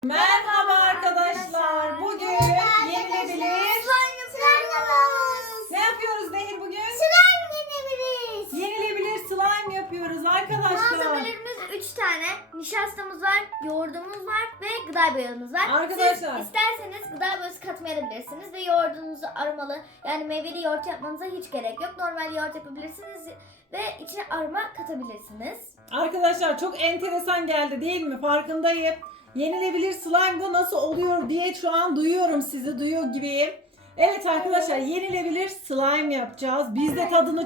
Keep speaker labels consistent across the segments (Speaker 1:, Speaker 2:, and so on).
Speaker 1: Merhaba arkadaşlar. Bugün yenilebilir. Ne yapıyoruz Nehir bugün?
Speaker 2: Slime yenebiliriz.
Speaker 1: Yenilebilir slime yapıyoruz arkadaşlar.
Speaker 2: Malzemelerimiz 3 tane. Nişastamız var, yoğurdumuz var ve gıda boyamız var.
Speaker 1: Arkadaşlar.
Speaker 2: Siz isterseniz gıda boyası katmayabilirsiniz ve yoğurdunuzu aromalı yani meyveli yoğurt yapmanıza hiç gerek yok. Normal yoğurt yapabilirsiniz ve içine aroma katabilirsiniz.
Speaker 1: Arkadaşlar çok enteresan geldi değil mi? Farkındayım. Yenilebilir slime bu nasıl oluyor diye şu an duyuyorum, sizi duyuyor gibiyim. Evet arkadaşlar, yenilebilir slime yapacağız. Biz de tadını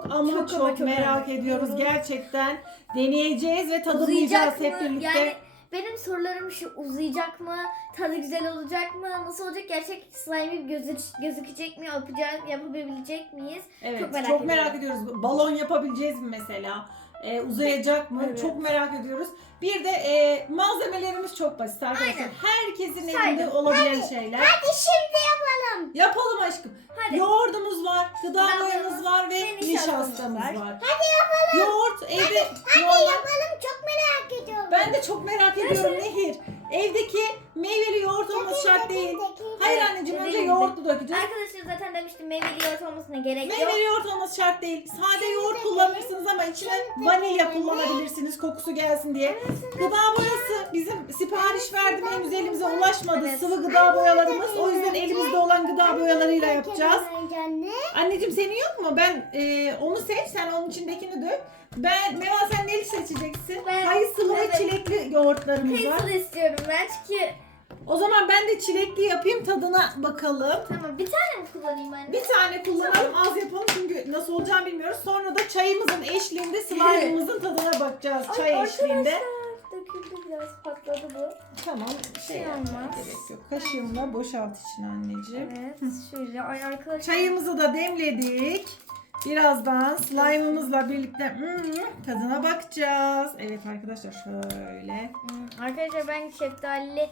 Speaker 1: çok merak ediyoruz. Gerçekten deneyeceğiz ve tadımlayacağız hep birlikte.
Speaker 2: Yani benim sorularım şu: uzayacak mı? Tadı güzel olacak mı? Nasıl olacak? Gerçek slime gibi gözükecek mi? Yapabilecek miyiz?
Speaker 1: Evet, çok merak ediyoruz. Balon yapabileceğiz mi mesela? Uzayacak mı?
Speaker 2: Evet.
Speaker 1: Çok merak ediyoruz. Bir de malzemelerimiz çok basit arkadaşlar.
Speaker 2: Aynen.
Speaker 1: Herkesin
Speaker 2: Saydım.
Speaker 1: evinde olabilen şeyler.
Speaker 2: Hadi şimdi yapalım.
Speaker 1: Yapalım aşkım.
Speaker 2: Hadi.
Speaker 1: Yoğurdumuz var, gıda boyamız var ve nişastamız var. Hadi yapalım. Yoğurt evde.
Speaker 2: Hadi yapalım. Çok merak ediyorum.
Speaker 1: Ben de çok merak ediyorum Nehir. Evdeki meyveli yoğurt olması şart değil. Hayır anneciğim, önce yoğurtlu dökeceğiz.
Speaker 2: Arkadaşlar zaten demiştim meyveli yoğurt olmasına gerek yok.
Speaker 1: Meyveli yoğurt olması şart değil. Sade yoğurt kullanırsınız ama içine vanilya kullanabilirsiniz kokusu gelsin diye. Gıda boyası bizim sipariş verdim, henüz elimize ulaşmadı.
Speaker 2: Evet.
Speaker 1: Sıvı gıda boyalarımız. O yüzden elimizde olan gıda boyalarıyla yapacağız.
Speaker 2: Anne.
Speaker 1: Anneciğim senin yok mu? Ben onu seç, sen onun içindekini dök. Meva sen neli seçeceksin?
Speaker 2: Ben-
Speaker 1: Kayısılı ve
Speaker 2: evet.
Speaker 1: çilekli yoğurtlarımız var.
Speaker 2: Kayısılı istiyorum ben çünkü.
Speaker 1: O zaman ben de çilekli yapayım, tadına bakalım.
Speaker 2: Tamam, bir tane mi kullanayım anne?
Speaker 1: Bir tane kullanalım, az yapalım çünkü nasıl olacağını bilmiyoruz. Sonra da çayımızın eşliğinde slime'ımızın tadına bakacağız. Çay eşliğinde.
Speaker 2: Arkadaşlar döküldü, biraz patladı bu.
Speaker 1: Tamam,
Speaker 2: Şey
Speaker 1: yapmaya
Speaker 2: olmaz.
Speaker 1: gerek yok. Kaşığımla boşalt içine anneciğim.
Speaker 2: Evet, şöyle. Ay arkadaşlar.
Speaker 1: Çayımızı da demledik. Birazdan slime'ımızla birlikte tadına bakacağız. Evet arkadaşlar, şöyle.
Speaker 2: Arkadaşlar ben şeftalili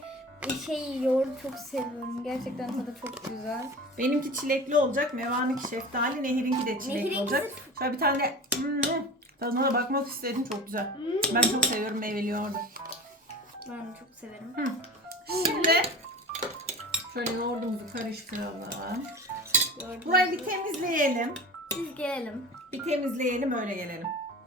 Speaker 2: yoğurdu çok seviyorum. Gerçekten tadı çok güzel.
Speaker 1: Benimki çilekli olacak. Meva'nınki şeftali, Nehir'inki de çilekli
Speaker 2: Nehir'inkisi-
Speaker 1: olacak. Şöyle bir tane tadına da bakmak istedim. Çok güzel. Ben çok seviyorum meyveli yoğurdu.
Speaker 2: Ben çok severim.
Speaker 1: Şimdi şöyle yoğurdumuzu karıştıralım.
Speaker 2: Yoğurdumuzu-
Speaker 1: Burayı bir temizleyelim.
Speaker 2: Biz gelelim.
Speaker 1: Bir temizleyelim, öyle gelelim.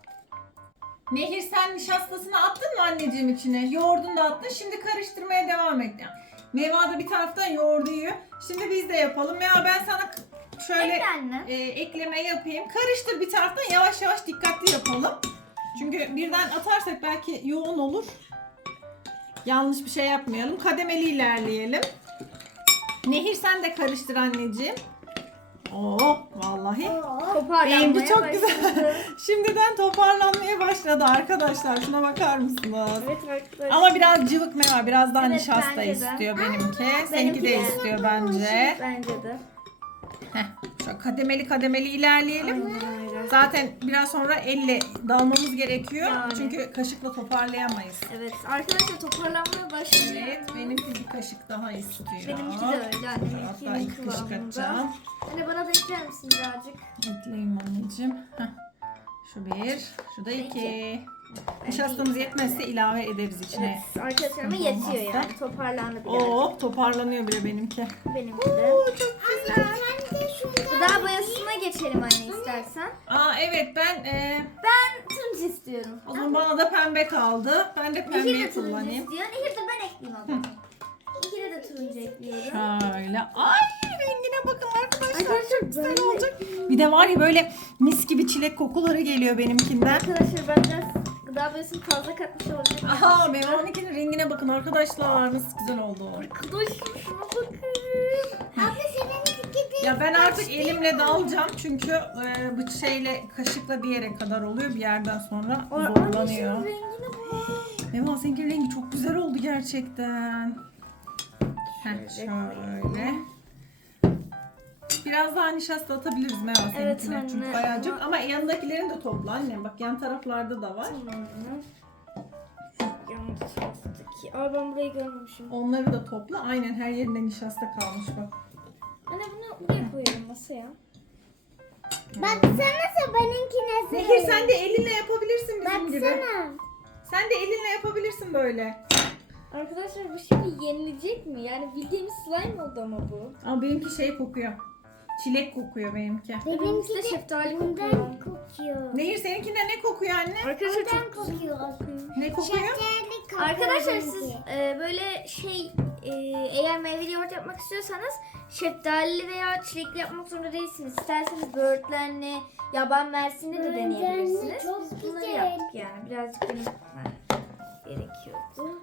Speaker 1: Nehir, sen nişastasını attın mı anneciğim içine? Yoğurdunu da attın. Şimdi karıştırmaya devam et. Meva da bir taraftan yoğurdu yiyor. Şimdi biz de yapalım. Meva, ben sana şöyle
Speaker 2: Ekle anne.
Speaker 1: ekleme yapayım. Karıştır bir taraftan, yavaş yavaş dikkatli yapalım. Çünkü birden atarsak belki yoğun olur. Yanlış bir şey yapmayalım. Kademeli ilerleyelim. Nehir, sen de karıştır anneciğim. Oo, vallahi.
Speaker 2: Toparlanmaya
Speaker 1: Benimki çok
Speaker 2: başladı.
Speaker 1: güzel. Şimdiden toparlanmaya başladı arkadaşlar. Şuna bakar mısınız?
Speaker 2: Evet arkadaşlar.
Speaker 1: Ama biraz cıvık meva, biraz daha
Speaker 2: Evet,
Speaker 1: nişasta
Speaker 2: bence de.
Speaker 1: istiyor benimki. Seninki
Speaker 2: benimki
Speaker 1: de
Speaker 2: de.
Speaker 1: istiyor bence.
Speaker 2: Bence de.
Speaker 1: Heh, şöyle kademeli ilerleyelim.
Speaker 2: Aynen öyle.
Speaker 1: Zaten biraz sonra elle dalmamız gerekiyor.
Speaker 2: Yani.
Speaker 1: Çünkü kaşıkla toparlayamayız.
Speaker 2: Evet arkadaşlar toparlanmaya başladı.
Speaker 1: Evet, benimki bir kaşık daha istiyor.
Speaker 2: Benimki de öyle.
Speaker 1: Hatta
Speaker 2: Anneminki
Speaker 1: 2 kaşık
Speaker 2: kıvamında.
Speaker 1: atacağım.
Speaker 2: Anne bana da ekler misin birazcık?
Speaker 1: Ekleyeyim anneciğim. Heh. Şu bir, şu da iki.
Speaker 2: Peki.
Speaker 1: Nişastamız yetmezse ilave ederiz içine.
Speaker 2: Evet arkadaşlar ama yetiyor yani. Toparlandı birazcık.
Speaker 1: Oo, toparlanıyor bile benimki.
Speaker 2: Benimki de.
Speaker 1: Çok güzel.
Speaker 2: Gıda boyasına geçelim anne istersen.
Speaker 1: Aa evet, ben
Speaker 2: Ben turuncu istiyorum.
Speaker 1: o zaman bana da pembe kaldı. Ben de
Speaker 2: Nehir
Speaker 1: pembeyi
Speaker 2: de turuncu
Speaker 1: kullanayım.
Speaker 2: istiyor. Nehir de ben ekleyeyim o zaman. Nehir'e de turuncu ekliyorum.
Speaker 1: Şöyle. Ay, rengine bakın arkadaşlar.
Speaker 2: Arkadaşlar,
Speaker 1: Çok güzel
Speaker 2: böyle-
Speaker 1: olacak. Bir de var ya, böyle mis gibi çilek kokuları geliyor benimkinden.
Speaker 2: Arkadaşlar ben biraz gıda boyasını fazla katmış olacağım.
Speaker 1: Aha, Meva'nınkinin rengine bakın arkadaşlar. Nasıl güzel oldu.
Speaker 2: Arkadaşlar şuna bakın. Abla senin gibi.
Speaker 1: Ya ben artık elimle dalacağım çünkü bu kaşıkla bir yere kadar oluyor, bir yerden sonra zorlanıyor.
Speaker 2: Anne rengine bak.
Speaker 1: Meva, seninki rengi çok güzel oldu gerçekten. Heh, şöyle. Biraz daha nişasta atabiliriz Meva seninkine.
Speaker 2: Evet
Speaker 1: Çünkü
Speaker 2: anne.
Speaker 1: bayağıcık ama yanındakilerini de topla annem. Bak, yan taraflarda da var.
Speaker 2: Yanlış yazdık. Aa ben burayı görmemişim.
Speaker 1: Onları da topla. Aynen, her yerinde nişasta kalmış bak.
Speaker 2: Anne bunu buraya koyuyorum masaya.
Speaker 3: Baksana benimki nasıl?
Speaker 1: Nehir, sen de elinle yapabilirsin bizim gibi.
Speaker 3: Baksana.
Speaker 1: Sen de elinle yapabilirsin böyle.
Speaker 2: Arkadaşlar bu şimdi yenilecek mi? Yani bildiğimiz slime oldu ama bu.
Speaker 1: Ama benimki şey kokuyor. Çilek kokuyor benimki.
Speaker 2: Benimki de şeftali kokuyor.
Speaker 3: kokuyor.
Speaker 1: Nehir seninkinde ne kokuyor anne?
Speaker 2: Arkadaşlar çok
Speaker 3: kokuyor.
Speaker 1: Ne kokuyor?
Speaker 3: Şekerli kokuyor.
Speaker 2: Arkadaşlar siz böyle eğer meyveli yoğurt yapmak istiyorsanız şeftalili veya çilekli yapmak zorunda değilsiniz. İsterseniz böğürtlenli, yaban mersinli de
Speaker 3: Böğürtlenli
Speaker 2: deneyebilirsiniz.
Speaker 3: çok
Speaker 2: Biz bunları
Speaker 3: güzel.
Speaker 2: yaptık yani. Birazcık denemek gerekiyordu.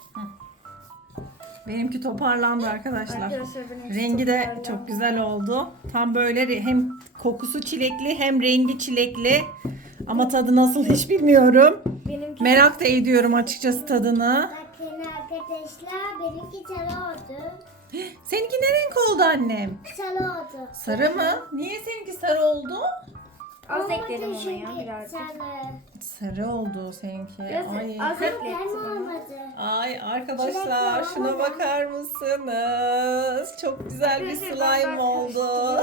Speaker 1: Benimki toparlandı arkadaşlar.
Speaker 2: Arkadaşlar benim
Speaker 1: Rengi de
Speaker 2: toparlandı.
Speaker 1: çok güzel oldu. Tam böyle hem kokusu çilekli hem rengi çilekli. Ama tadı nasıl hiç bilmiyorum.
Speaker 2: Benimki
Speaker 1: Merak da ediyorum açıkçası tadını.
Speaker 3: Bakın arkadaşlar benimki sarı oldu.
Speaker 1: Seninki ne renk oldu annem?
Speaker 3: Sarı oldu.
Speaker 1: Sarı mı? Niye seninki sarı oldu?
Speaker 2: az
Speaker 3: Olmadı
Speaker 2: ekledim ona ya
Speaker 3: çünkü
Speaker 2: birazcık.
Speaker 3: sarı.
Speaker 1: Sarı oldu seninki.
Speaker 2: Biraz
Speaker 1: Ay.
Speaker 2: az
Speaker 3: Ben
Speaker 2: ekledim ona.
Speaker 3: olmadı.
Speaker 1: Ay arkadaşlar
Speaker 3: Çilekli
Speaker 1: şuna
Speaker 3: olmadı.
Speaker 1: bakar mısınız? Çok güzel bir slime oldu.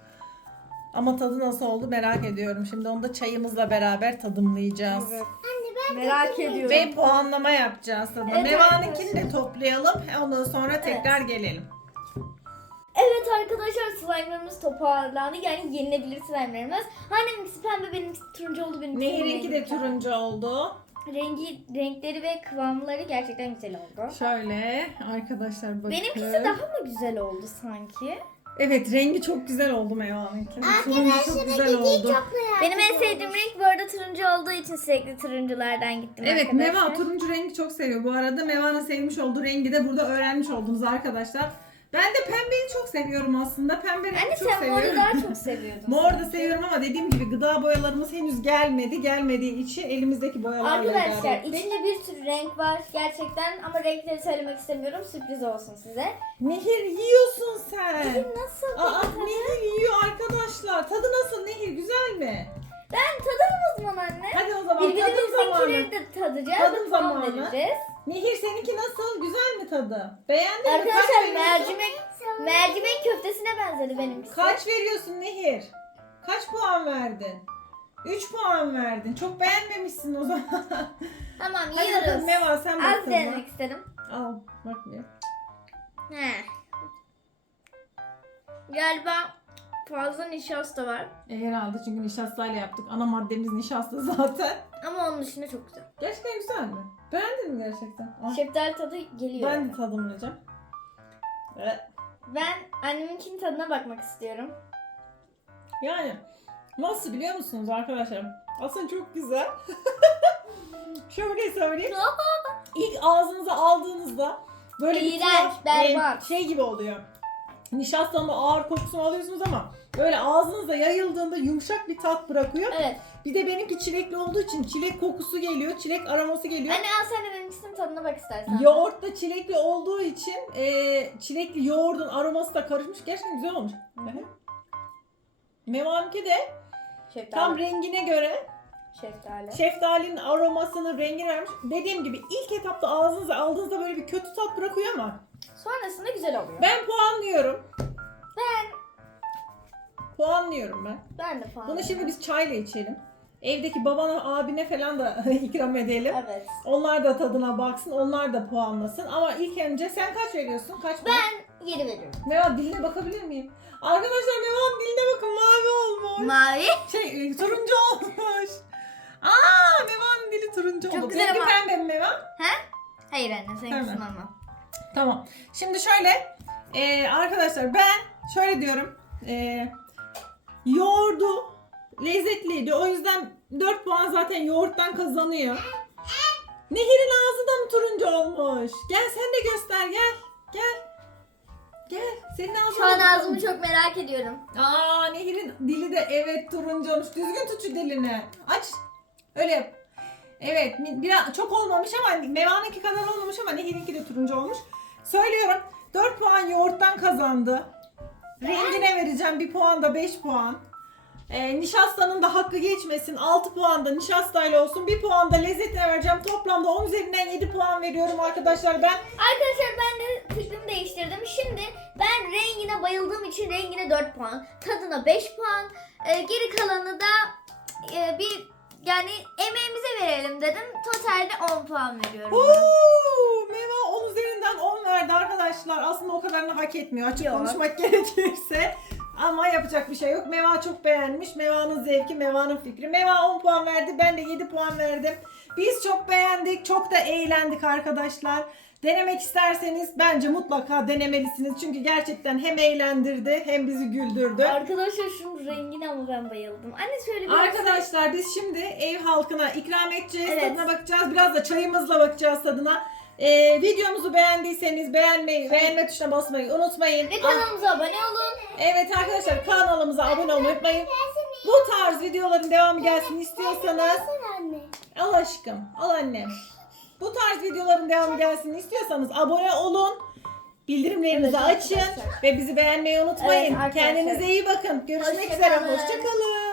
Speaker 1: Ama tadı nasıl oldu merak ediyorum. Şimdi onu da çayımızla beraber tadımlayacağız.
Speaker 2: Evet.
Speaker 3: Anne ben
Speaker 2: Merak ediyorum.
Speaker 1: Ve puanlama yapacağız tadına.
Speaker 2: Evet,
Speaker 1: Meva'nınkini de toplayalım. Ondan sonra tekrar gelelim.
Speaker 2: Evet arkadaşlar slime'larımız toparlandı. Yani yenilebilir slime'larımız. Annemkisi pembe, benimkisi turuncu oldu. Benimkisi
Speaker 1: Nehir'inki de
Speaker 2: rengi.
Speaker 1: turuncu oldu.
Speaker 2: Renkleri ve kıvamları gerçekten güzel oldu.
Speaker 1: Şöyle arkadaşlar bakın.
Speaker 2: Benimkisi daha mı güzel oldu sanki?
Speaker 1: Evet rengi çok güzel oldu Meva'nınki. Turuncu çok güzel
Speaker 3: Arkadaşlar
Speaker 1: oldu.
Speaker 3: çok merak
Speaker 2: Benim en
Speaker 3: ediyorum.
Speaker 2: sevdiğim renk bu arada turuncu olduğu için sürekli turunculardan gittim
Speaker 1: Evet
Speaker 2: arkadaşlar.
Speaker 1: Meva turuncu rengi çok seviyor. Bu arada Meva'nın sevmiş olduğu rengi de burada öğrenmiş oldunuz arkadaşlar. Ben de pembeyi çok seviyorum aslında. Pembe rengi
Speaker 2: Anne
Speaker 1: çok
Speaker 2: sen moru
Speaker 1: seviyorum.
Speaker 2: daha çok seviyordun.
Speaker 1: Mor da
Speaker 2: sanki.
Speaker 1: seviyorum ama dediğim gibi gıda boyalarımız henüz gelmedi. Gelmediği için elimizdeki boyalarla
Speaker 2: Arkadaşlar
Speaker 1: idare ettik.
Speaker 2: içinde bir sürü renk var gerçekten ama renkleri söylemek istemiyorum. Sürpriz olsun size.
Speaker 1: Nehir yiyorsun sen.
Speaker 2: Nasıl?
Speaker 1: Aa Nehir yiyor arkadaşlar. Tadı nasıl Nehir? Güzel mi?
Speaker 2: Ben tadalım o zaman anne.
Speaker 1: Hadi o zaman tadım
Speaker 2: Birbirimizdekileri
Speaker 1: zamanı.
Speaker 2: de tadacağız.
Speaker 1: Tadım
Speaker 2: ve puan
Speaker 1: zamanı.
Speaker 2: vereceğiz.
Speaker 1: Nehir seninki nasıl? Güzel mi tadı? Beğendin mi?
Speaker 2: Arkadaşlar
Speaker 1: Kaç veriyorsun?
Speaker 2: mercimek köftesine benzedi benimkisi.
Speaker 1: Kaç veriyorsun Nehir? Kaç puan verdin? 3 puan verdin. Çok beğenmemişsin o zaman.
Speaker 2: Tamam
Speaker 1: Hadi
Speaker 2: yiyoruz.
Speaker 1: bakalım Meva sen
Speaker 2: Az
Speaker 1: bakalım.
Speaker 2: denemek istedim.
Speaker 1: Al bakmıyor.
Speaker 2: He. Galiba fazla nişasta var.
Speaker 1: Herhalde çünkü nişastayla yaptık. Ana maddemiz nişasta zaten.
Speaker 2: Ama onun dışında çok güzel.
Speaker 1: Gerçekten güzel mi? Beğendin mi gerçekten? Al.
Speaker 2: Şeftali tadı geliyor.
Speaker 1: Ben de tadımlayacağım. Evet.
Speaker 2: Ben anneminkinin tadına bakmak istiyorum.
Speaker 1: Yani nasıl biliyor musunuz arkadaşlar? Aslında çok güzel. Şöyle söyleyeyim. İlk ağzınıza aldığınızda böyle bir
Speaker 2: İğrenç,
Speaker 1: tuhaf,
Speaker 2: berbat.
Speaker 1: şey gibi oluyor. Nişastanın ağır kokusunu alıyorsunuz ama böyle ağzınıza yayıldığında yumuşak bir tat bırakıyor.
Speaker 2: Evet.
Speaker 1: Bir de benimki çilekli olduğu için çilek kokusu geliyor, çilek aroması geliyor.
Speaker 2: Anne al sen de benimkisinin tadına bak istersen.
Speaker 1: Yoğurt da çilekli olduğu için çilekli yoğurdun aroması da karışmış. Gerçekten güzel olmuş. Meva'nınki de
Speaker 2: Şeftali.
Speaker 1: tam rengine göre
Speaker 2: Şeftali.
Speaker 1: şeftalinin aromasını, rengini vermiş. Dediğim gibi ilk etapta ağzınıza aldığınızda böyle bir kötü tat bırakıyor ama
Speaker 2: Sonrasında güzel oluyor.
Speaker 1: ben puanlıyorum. Puanlıyorum ben.
Speaker 2: Ben de falan.
Speaker 1: Bunu şimdi biz çayla içelim. Evdeki babana, abine falan da ikram edelim.
Speaker 2: Evet.
Speaker 1: Onlar da tadına baksın, onlar da puanlasın. Ama ilk önce sen kaç veriyorsun? Kaç puan?
Speaker 2: Ben 7 veriyorum.
Speaker 1: Meva diline bakabilir miyim? Arkadaşlar Meva'nın diline bakın, mavi olmuş.
Speaker 2: Mavi.
Speaker 1: Turuncu olmuş. Aa, Meva'nın dili turuncu
Speaker 2: Çok
Speaker 1: oldu.
Speaker 2: güzel
Speaker 1: Seninki
Speaker 2: ama-
Speaker 1: pembe mi Meva?
Speaker 2: Hayır anne seninkisi
Speaker 1: Tamam.
Speaker 2: normal.
Speaker 1: Tamam. Şimdi şöyle arkadaşlar ben şöyle diyorum. Yoğurdu lezzetliydi. O yüzden 4 puan zaten yoğurttan kazanıyor. Nehir'in ağzı da mı turuncu olmuş? Gel sen de göster gel. Gel. Gel. Senin ağzın
Speaker 2: Şu an
Speaker 1: da
Speaker 2: ağzımı çok merak ediyorum.
Speaker 1: Aa Nehir'in dili de evet turuncu olmuş. Düzgün tut şu dilini. Aç. Öyle yap. Evet biraz çok olmamış ama Meva'nınki kadar olmamış ama Nehir'inki de turuncu olmuş. Söylüyorum 4 puan yoğurttan kazandı. Rengine vereceğim 1 puan da 5 puan. Nişastanın da hakkı geçmesin. 6 puan da nişastayla olsun. 1 puan da lezzetine vereceğim. Toplamda 10 üzerinden 7 puan veriyorum arkadaşlar ben.
Speaker 2: Arkadaşlar ben de fikrimi değiştirdim. Şimdi ben rengine bayıldığım için rengine 4 puan. Tadına 5 puan. Geri kalanı da bir yani emeğimize verelim dedim. Totalde 10 puan veriyorum.
Speaker 1: Meva 10 üzerinden 10 verdi arkadaşlar. Aslında o kadarını hak etmiyor açık
Speaker 2: Yok.
Speaker 1: konuşmak gerekirse. Ama yapacak bir şey yok. Meva çok beğenmiş. Meva'nın zevki, Meva'nın fikri. Meva 10 puan verdi. Ben de 7 puan verdim. Biz çok beğendik. Çok da eğlendik arkadaşlar. Denemek isterseniz bence mutlaka denemelisiniz. Çünkü gerçekten hem eğlendirdi hem bizi güldürdü.
Speaker 2: Arkadaşlar şunun rengine ama ben bayıldım. Anne söyle biraz.
Speaker 1: Arkadaşlar biz şimdi ev halkına ikram edeceğiz.
Speaker 2: Evet.
Speaker 1: Tadına bakacağız. Biraz da çayımızla bakacağız tadına. Videomuzu beğendiyseniz beğenme tuşuna basmayı unutmayın.
Speaker 2: Ve kanalımıza abone olun.
Speaker 1: Evet arkadaşlar kanalımıza abone olmayı unutmayın. Bu tarz videoların devamı gelsin istiyorsanız
Speaker 3: Sen anne.
Speaker 1: al aşkım, al annem. Bu tarz videoların devamı gelsin istiyorsanız abone olun. Bildirimlerinizi
Speaker 2: Evet
Speaker 1: açın
Speaker 2: arkadaşlar.
Speaker 1: ve bizi beğenmeyi unutmayın.
Speaker 2: Evet arkadaşlar.
Speaker 1: Kendinize iyi bakın. Görüşmek
Speaker 2: Hoşça
Speaker 1: üzere.
Speaker 2: kalın.
Speaker 1: Hoşça kalın.